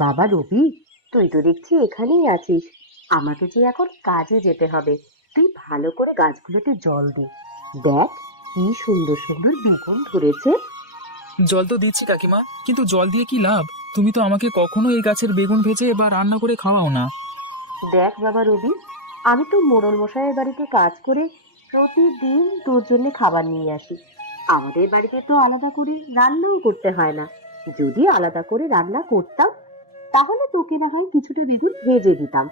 বাবা রবি, তুই তো দেখছি এখানেই আছিস। আমাকে যে এখন কাজে যেতে হবে। তুই ভালো করে গাছগুলোতে জল দে। দেখ, কি সুন্দর সুন্দর বেগুন ধরেছে। জল তো দিচ্ছি কাকিমা, কিন্তু জল দিয়ে কি লাভ? তুমি তো আমাকে কখনো এই গাছের বেগুন ভেজে বা রান্না করে খাওয়াও না। দেখ বাবা রবি, আমি তো মোড়ল মশাইয়ের বাড়িতে কাজ করে প্রতিদিন তোর জন্য খাবার নিয়ে আসি। আমাদের বাড়িতে তো আলাদা করে রান্নাও করতে হয় না। যদি আলাদা করে রান্না করতাম, তাহলে তোকে না হয় কিছুটা বেগুন ভেজে দিতাম।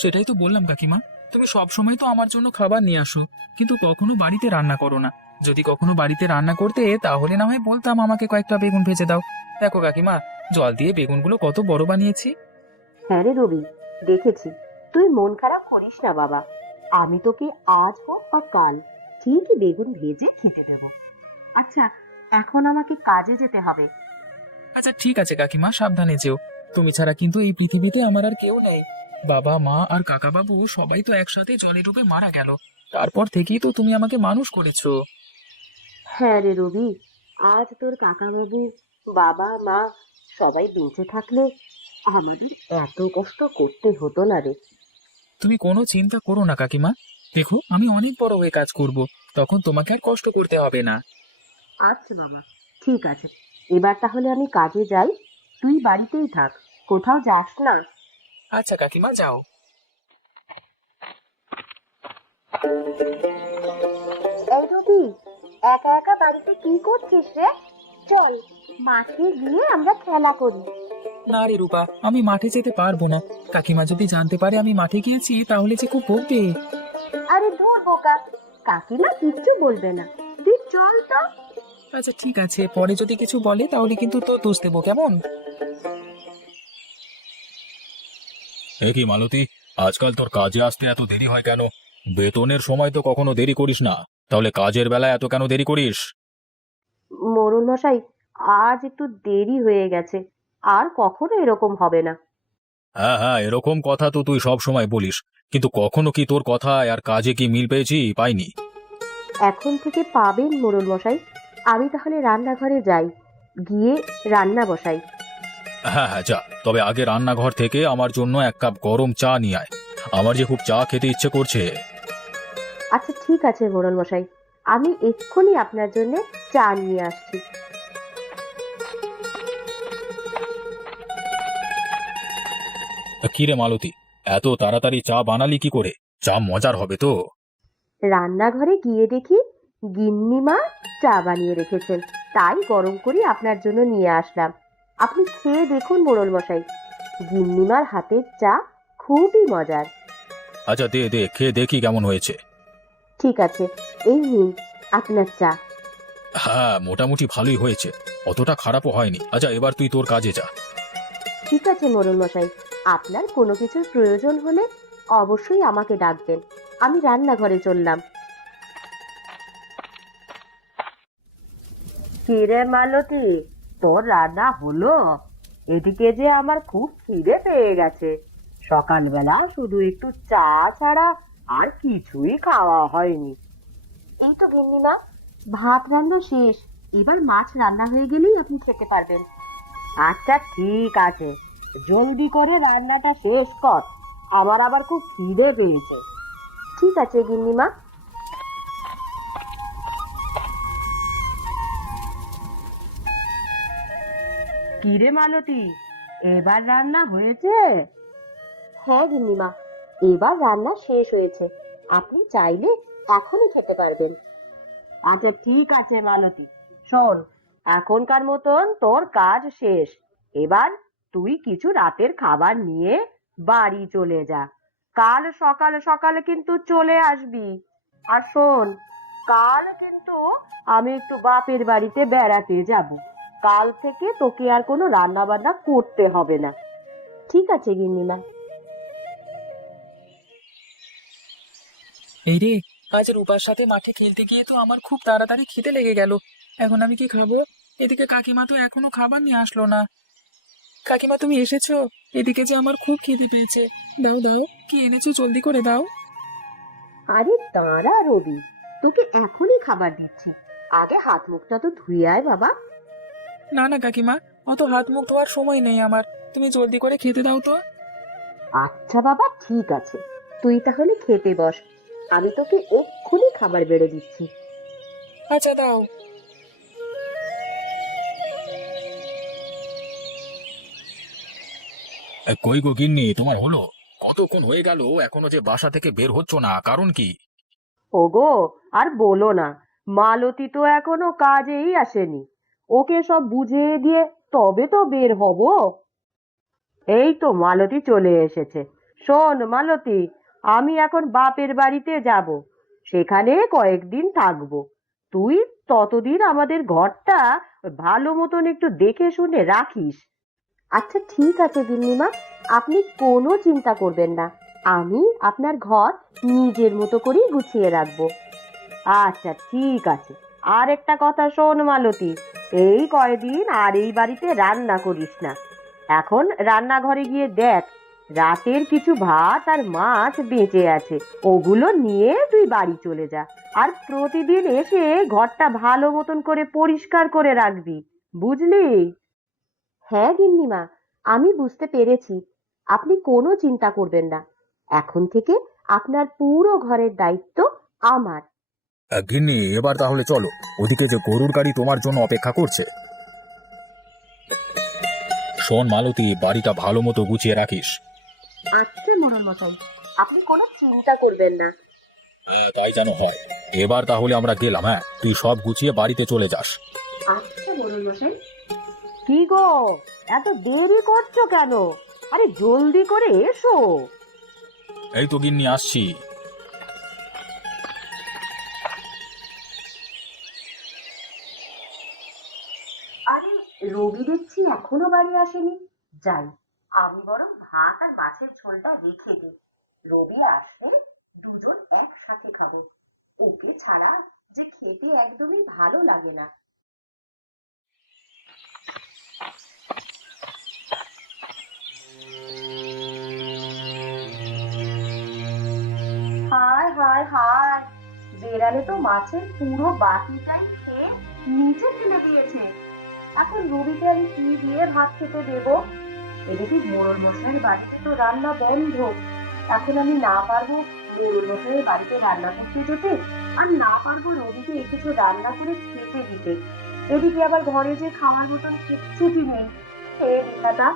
সেটাই তো বললাম কাকিমা, তুমি সব সময় তো আমার জন্য খাবার নিয়ে আসো, কিন্তু কখনো বাড়িতে রান্না করো না। যদি কখনো বাড়িতে রান্না করতে তাহলে না হয় বলতাম আমাকে কয়েকটা বেগুন ভেজে দাও। দেখো কাকিমা, জল দিয়ে বেগুনগুলো কত বড় বানিয়েছি। হ্যাঁ রে রবি, দেখেছি। তুই মন খারাপ করিস না বাবা। আমি তোকে আজ হোক বা কাল ঠিকই বেগুন ভেজে খেতে দেবো। আচ্ছা, এখন আমাকে কাজে যেতে হবে। আচ্ছা ঠিক আছে কাকিমা, সাবধানে যেও। তুমি ছাড়া কিন্তু এই পৃথিবীতে আমার আর কেউ নেই। বাবা মা আর কাকা বাবু সবাই তো একসাথে জলে ডুবে মারা গেল। তারপর থেকেই তো তুমি আমাকে মানুষ করেছো। হ্যাঁ রে রবি, আজ তোর কাকাবাবু, বাবা মা সবাই বেঁচে থাকলে আমাদের এত কষ্ট করতে হতো না রে। তুমি কোনো চিন্তা করো না কাকিমা, দেখো আমি অনেক বড় হয়ে কাজ করব, তখন তোমাকে আর কষ্ট করতে হবে না। আচ্ছা বাবা, ঠিক আছে। এবার তাহলে আমি কাজে যাই। তুই বাড়িতেই থাক, কোথাও যাস না। আচ্ছা কাকিমা, যাও। এই রবি, একা একা বাড়িতে কি করছিস রে? চল, মাঠে গিয়ে আমরা খেলা করি। না রে রূপা, আমি মাঠে যেতে পারবো না। কাকিমা যদি জানতে পারে আমি মাঠে গিয়েছি তাহলে যে খুব বকবে। আরে ধুর বোকা, কাকিমা কিচ্ছু বলবে না। তুই চল তো। আচ্ছা ঠিক আছে, পরে যদি কিছু বলে তাহলে কিন্তু তো দোষ দেবো, কেমন? এ কি মালতী, আজকাল তোর কাজে আসতে এত দেরি হয় কেন? বেতনের সময় তো কখনো দেরি করিস না, তাহলে কাজের বেলায় এত কেন দেরি করিস? মোড়ল মশাই, আজ একটু দেরি হয়ে গেছে। আর কখনো এরকম হবে না। হ্যাঁ হ্যাঁ, এরকম কথা তো তুই সব সময় বলিস, কিন্তু কখনো কি তোর কথায় আর কাজে কি মিল পেয়েছি? পাইনি। এখন থেকে পাবেন মোড়ল মশাই। আমি তাহলে রান্নাঘরে যাই, গিয়ে রান্না বসাই। হ্যাঁ হ্যাঁ, যা, তবে আগে রান্নাঘর থেকে আমার জন্য এক কাপ গরম চা নিয়ে আয়। আমার যে খুব চা খেতে ইচ্ছে করছে। আচ্ছা ঠিক আছে মোড়ল মশাই, আমি এক্ষুনি আপনার জন্য চা নিয়ে আসছি। কি রে মালতী, এত তাড়াতাড়ি চা বানালি কি করে? চা মজার হবে তো? রান্নাঘরে গিয়ে দেখি গিন্নিমা চা বানিয়ে রেখেছেন, তাই গরম করে আপনার জন্য নিয়ে আসলাম। আপনি খেয়ে দেখুন মোড়ল মশাই, গিন্নিমার হাতের চা খুবই মজার। আচ্ছা দে দে, খেয়ে দেখি কেমন হয়েছে। ঠিক আছে, এই নিন আপনার চা। হ্যাঁ, মোটামুটি ভালোই হয়েছে, অতটা খারাপও হয়নি। আচ্ছা এবার তুই তোর কাজে যা। ঠিক আছে মোড়ল মশাই, আপনার কোনো কিছুর প্রয়োজন হলে অবশ্যই আমাকে ডাকবেন। আমি রান্নাঘরে চললাম। কিরে মালতী, তোর রান্না হলো? এদিকে যে আমার খুব খিদে পেয়ে গেছে। সকালবেলা শুধু একটু চা ছাড়া আর কিছুই খাওয়া হয়নি। এই তো গিন্নিমা, ভাত রান্না শেষ। এবার মাছ রান্না হয়ে গেলেই আপনি খেতে পারবেন। আচ্ছা ঠিক আছে, জলদি করে রান্নাটা শেষ কর। আমার আবার খুব খিদে পেয়েছে। ঠিক আছে গিন্নিমা। কিরে মালতী, এবার রান্না হয়েছে? হ্যাঁ গিন্নিমা, এবার রান্না শেষ হয়েছে। আপনি চাইলে এখনই খেতে পারবেন। আচ্ছা ঠিক আছে মালতী, শোন, এখনকার মতন তোর কাজ শেষ। এবার তুই কিছু রাতের খাবার নিয়ে বাড়ি চলে যা। কাল সকালে সকালে কিন্তু চলে আসবি। আর শোন, কাল কিন্তু আমি একটু বাপের বাড়িতে বেড়াতে যাব। কাল থেকে তোকে আর কোনো রান্না বান্না করতে হবে না। ঠিক আছে গিন্নিমা। এই রে, আজ রূপার সাথে মাঠে খেলতে গিয়ে তো আমার খুব তাড়াতাড়ি খিদে লেগে গেল। এখন আমি কি খাবো? এদিকে কাকিমা তো এখনো খাবার নিয়ে আসলো না। কাকিমা তুমি এসেছো? এদিকে যে আমার খুব খিদে পেয়েছে। দাও দাও, কি এনেছো জলদি করে দাও। আরে দাঁড়া রবি, তোকে এখনই খাবার দিচ্ছি। আগে হাত মুখটা তো ধুয়ে আয় বাবা। না না কাকিমা, অত হাত মুখ ধোয়ার সময় নেই আমার। তুমি জলদি করে খেতে দাও তো। আচ্ছা বাবা, ঠিক আছে, তুই তাহলে খেতে বস, আমি তোকে এক্ষুনি খাবার বেড়ে দিচ্ছি। আচ্ছা দাও। কই গো গিন্নি, তোমার হলো? কতক্ষণ হয়ে গেল এখনো যে বাসা থেকে বের হচ্ছ না, কারণ কি? ওগো, আর বলো না, মালতী তো এখনো কাজেই আসেনি। ওকে সব বুঝিয়ে দিয়ে তবে তো বের হব। এই তো মালতী চলে এসেছে। শোন মালতী, আমি এখন বাপের বাড়িতে যাব, সেখানে কয়েকদিন থাকবো। তুই ততদিন আমাদের ঘরটা ভালো মতন একটু দেখে শুনে রাখিস। আচ্ছা ঠিক আছে গিন্নিমা, আপনি কোনো চিন্তা করবেন না, আমি আপনার ঘর নিজের মতো করেই গুছিয়ে রাখবো। আচ্ছা ঠিক আছে। আর একটা কথা শোন মালতী, এই কয়দিন আর এই বাড়িতে রান্না করিস না। এখন রান্নাঘরে গিয়ে দেখ, রাতের কিছু ভাত আর মাছ বেঁচে আছে, ওগুলো নিয়ে তুই বাড়ি চলে যা। আর প্রতিদিন এসে ঘরটা ভালো মতন করে পরিষ্কার করে রাখবি, বুঝলি? হ্যাঁ গিন্নিমা, আমি বুঝতে পেরেছি, আপনি কোনো চিন্তা করবেন না, এখন থেকে আপনার পুরো ঘরের দায়িত্ব আমার। গিন্নি, এবার তাহলে চলো, ওদিকে যে গরুর গাড়ি তোমার জন্য অপেক্ষা করছে। শোন মালতী, বাড়িটা ভালো মতো গুছিয়ে রাখিস। আচ্ছা মোড়ল মশাই, আপনি কোনো চিন্তা করবেন না। হ্যাঁ, তাই যেন হয়। এবার তাহলে আমরা গেলাম। হ্যাঁ, তুই সব গুছিয়ে বাড়িতে চলে যাস। আচ্ছা মোড়ল মশাই। কি গো, এত দেরি করছো কেন? আরে জলদি করে এসো। এই তো গিন্নি, আসছি। আরে রবি দেখছি এখনো বাড়ি আসেনি। যাই, আমি বরং ভাত আর মাছের ঝোলটা রেখে দিই, রবি আসলে দুজন একসাথে খাবো। ওকে ছাড়া যে খেতে একদমই ভালো লাগে না। হায় হায় হায়, বেড়ালে তো মাছের পুরো বাটিটাই খেয়ে নিচে ফেলে দিয়েছে। এখন রবিকে আমি কি দিয়ে ভাত খেতে দেব? এদিকে মোড়ল মশাইয়ের বাড়িতে তো রান্না বন্ধ। এখন আমি না পারবো মোড়ল মশাইয়ের বাড়িতে রান্না করতে যেতে, আর না পারবো রবিকে কিছু রান্না করে খেতে দিতে। এদিকে আবার ঘরে যে খাওয়ার মতন কিচ্ছুটি নেই। হে বিধাতা,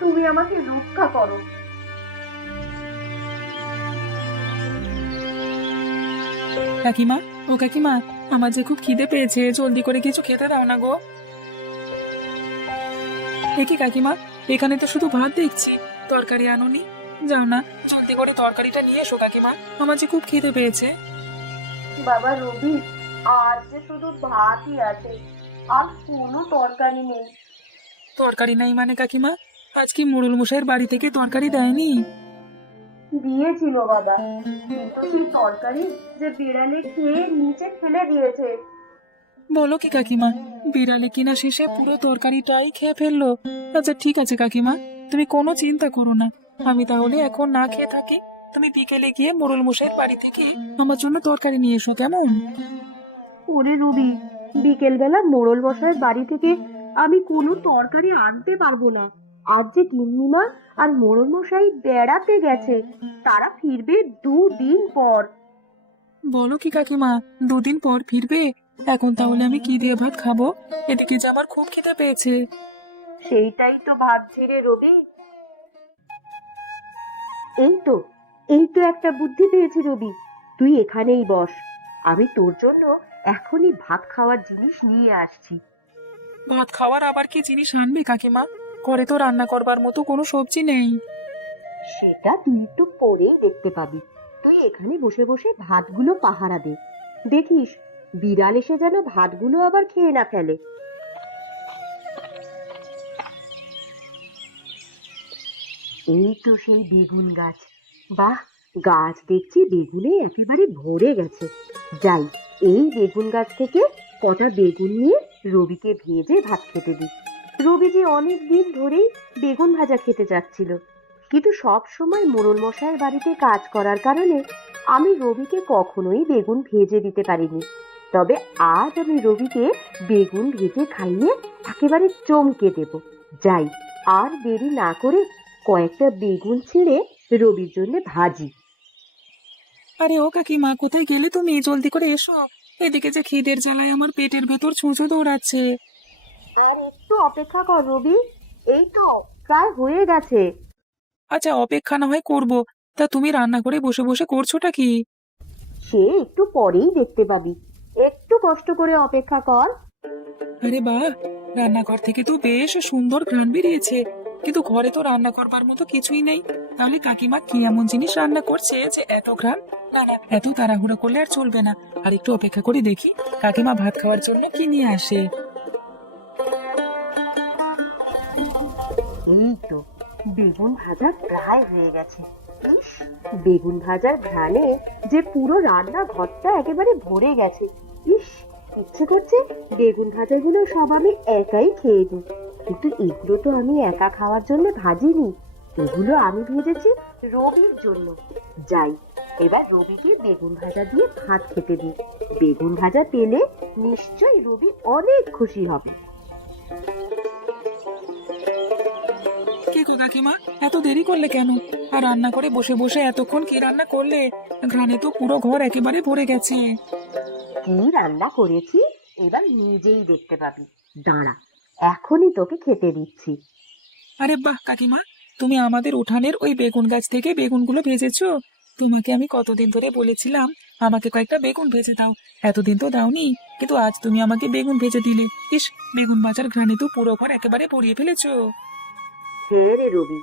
তুমি আমাকে রক্ষা করো। কাকিমা, ও কাকিমা, আমার যে খুব খিদে পেয়েছে, জলদি করে কিছু খেতে দাও না গো। এ কি কাকিমা, এখানে তো শুধু ভাত দেখছি, তরকারি আনোনি? যাও না, জলদি করে তরকারিটা নিয়ে এসো কাকিমা, আমার যে খুব খিদে পেয়েছে। বাবা রবি, আজ যে শুধু ভাতই আছে, আর কোনো তরকারি নেই। তরকারি নাই মানে কাকিমা, আজ কি মোড়ল মশাইয়ের বাড়ি থেকে তরকারি দেয়নি? দিয়েছিল বাবা, কিন্তু সেই তরকারি যে বিড়ালে খেয়ে নিচে ফেলে দিয়েছে। বলো কি কাকিমা, বিড়ালে কিনা শেষে পুরো তরকারিটাই খেয়ে ফেললো? আচ্ছা ঠিক আছে কাকিমা, তুমি কোনো চিন্তা করো না, আমি তাহলে এখন না খেয়ে থাকি, তুমি বিকেলে গিয়ে মোড়ল মশাইয়ের বাড়ি থেকে আমার জন্য তরকারি নিয়ে এসো, কেমন? ওরে রবি, বিকেল বেলা মোড়ল মশাইয়ের বাড়ি থেকে আমি কোনো তরকারি আনতে পারবো না। আজ যে গিন্নিমা আর মোড়ল মশাই বেড়াতে গেছে, তারা ফিরবে 2 দিন পর। বলো কি কাকিমা, 2 দিন পর ফিরবে? এখন তাহলে আমি কি দিয়ে ভাত খাবো? এদিকে যে আমার খুব খিদে পেয়েছে। সেইটাই তো ভাবছি রে রবি। এই তো, এই তো একটা বুদ্ধি পেয়েছি রবি, তুই এখানেই বস, আমি তোর জন্য এখনই ভাত খাওয়ার জিনিস নিয়ে আসছি। ভাত খাওয়ার আবার কি জিনিস আনবে কাকিমা? ঘরে তো রান্না করবার মতো কোনো সবজি নেই। সেটা তুই একটু পরেই দেখতে পাবি। তুই এখানে বসে বসে ভাতগুলো পাহারা দে, দেখিস বিড়াল এসে যেন ভাতগুলো আবার খেয়ে না ফেলে। এই তো সেই বেগুন গাছ, বাহ, গাছ দেখছি বেগুনে একেবারে ভরে গেছে। যাই, এই বেগুন গাছ থেকে কটা বেগুন নিয়ে রবিকে ভেজে ভাত খেতে দিই। রবি যে অনেক দিন ধরেই বেগুন ভাজা খেতে চাচ্ছিল, কিন্তু সব সময় মোড়ল মশাইয়ের বাড়িতে কাজ করার কারণে আমি রবিকে কখনোই বেগুন ভেজে দিতে পারিনি। তবে আজ আমি রবিকে বেগুন ভেজে খাইয়ে একেবারে চমকে দেব। যাই, আর দেরি না করে কয়েকটা বেগুন ছিঁড়ে রবির জন্য ভাজি। আরে ও কাকিমা, কোথায় গেলে তুমি? জলদি করে এসো, এদিকে যে খিদের জ্বালায় আমার পেটের ভেতর ছুঁচো দৌড়াচ্ছে। আর একটু অপেক্ষা কর রবি, এই তো প্রায় হয়ে গেছে। আচ্ছা, অপেক্ষা না হয় করবো, তা তুমি রান্না করে বসে বসে করছোটা কি? সে একটু পরেই দেখতে পাবি, একটু কষ্ট করে অপেক্ষা কর। আরে বাহ, রান্নাঘর থেকে তো বেশ সুন্দর ঘ্রাণ বেরিয়েছে, কিন্তু ঘরে তো রান্না করবার মতো কিছুই নেই। তাহলে কাকিমা কি এমন জিনিস রান্না করছে যে এত ঘ্রাণ? না না, এত তাড়াহুড়ো করলে আর চলবে না, আর একটু অপেক্ষা করে দেখি কাকিমা ভাত খাওয়ার জন্য কি নিয়ে আসে। এই তো বেগুন ভাজা প্রায় হয়ে গেছে। ইস, বেগুন ভাজার ঘ্রাণে যে পুরো রান্না ঘরটা একেবারে ভরে গেছে। ইস, ইচ্ছে করছে বেগুন ভাজাগুলো সব আমি একাই খেয়ে নিই, কিন্তু এগুলো তো আমি একা খাওয়ার জন্য ভাজিনি, এগুলো আমি ভেজেছি রবির জন্য। যাই, এবার রবিকে বেগুন ভাজা দিয়ে ভাত খেতে দিই। বেগুন ভাজা পেলে নিশ্চয়ই রবি অনেক খুশি হবে। কে গো কাকিমা, এত দেরি করলে কেন? আর রান্না করে বসে বসে এতক্ষণ কি রান্না করলে? ঘ্রাণে তো পুরো ঘর একেবারে ভরে গেছে। কি রান্না করেছি এবার নিজেই দেখতে পাবি, দাঁড়া, এখনই তোকে খেতে দিচ্ছি। আরে বাহ কাকিমা, তুমি আমাদের উঠানের ওই বেগুন গাছ থেকে বেগুনগুলো ভেজেছো? তোমাকে আমি কতদিন ধরে বলেছিলাম আমাকে কয়েকটা বেগুন ভেজে দাও, এতদিন তো দাওনি, কিন্তু আজ তুমি আমাকে বেগুন ভেজে দিলে। ইস, বেগুন ভাজার ঘ্রাণে তো পুরো ঘর একেবারে ভরিয়ে ফেলেছো। হ্যাঁ রে রবি,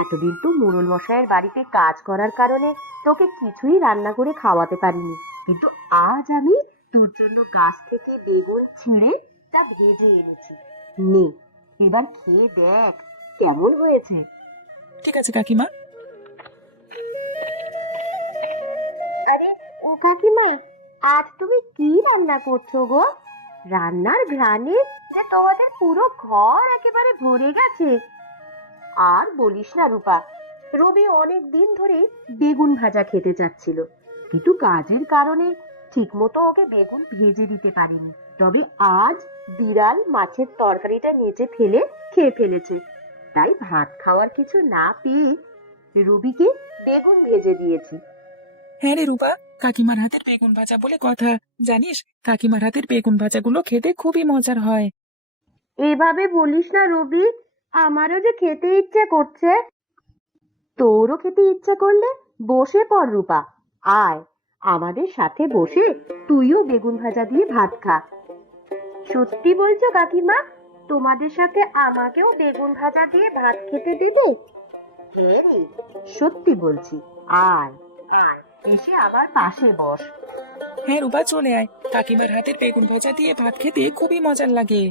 এতদিন তো মোড়ল মশাইয়ের বাড়িতে কাজ করার কারণে তোকে কিছুই রান্না করে খাওয়াতে পারিনি, কিন্তু আজ আমি তোর জন্য গাছ থেকে বেগুন ছিঁড়ে তা ভেজে এনেছি। নে, এবার খেয়ে দেখ কেমন হয়েছে। ঠিক আছে কাকিমা। আরে ও কাকিমা, আজ তুমি কি রান্না করছো গো? রান্নার ঘ্রাণে যে তোমাদের পুরো ঘর একেবারে ভরে গেছে। আর বলিস না রূপা, রবি অনেক দিন ধরে বেগুন ভাজা খেতে চাচ্ছিল, কিন্তু কাজের কারণে ঠিকমতো ওকে বেগুন ভেজে দিতে পারিনি। তবে আজ বিড়াল মাছের তরকারিটা নিচে ফেলে খেয়ে ফেলেছে, তাই ভাত খাওয়ার কিছু না পেয়ে রবিকে বেগুন ভেজে দিয়েছি। হ্যাঁ রে রূপা, কাকিমার হাতের বেগুন ভাজা বলে কথা। জানিস, কাকিমার হাতের বেগুন ভাজাগুলো খেতে খুবই মজার হয়। এভাবে বলিস না রবি, আমারও যে খেতে ইচ্ছে করছে। তোরও খেতে ইচ্ছে করলে বসে পড় রূপা, আয় আমাদের সাথে বসে তুইও বেগুন ভাজা দিয়ে ভাত খা। সত্যি বলছো কাকিমা, তোমাদের সাথে আমাকেও বেগুন ভাজা দিয়ে ভাত খেতে দেবে? হ্যাঁ রে, সত্যি বলছি, আয় আয়, এসে আমার পাশে বস। হ্যাঁ রূপা, চলে আয়, কাকিমার হাতের বেগুন ভাজা দিয়ে ভাত খেতে খুবই মজার লাগে।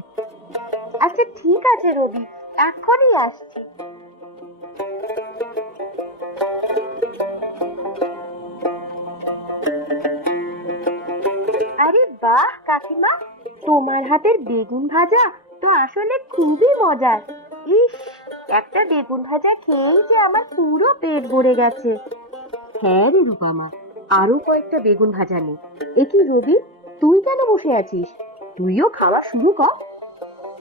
আচ্ছা ঠিক আছে রবি, এখনই আসছি। আরে বাহ কাকিমা, তোমার হাতের বেগুন ভাজা তো আসলে খুবই মজার। ইস, একটা বেগুন ভাজা খেয়েই যে আমার পুরো পেট ভরে গেছে। হ্যাঁ রে রূপামা, আরো কয়েকটা বেগুন ভাজা নে। এ কি রবি, তুই কেন বসে আছিস? তুইও খাওয়া শুরু কর।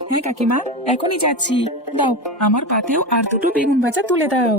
হ্যাঁ কাকিমা, এখনই যাচ্ছি। দাও, আমার পাতেও আর দুটো বেগুন ভাজা তুলে দাও।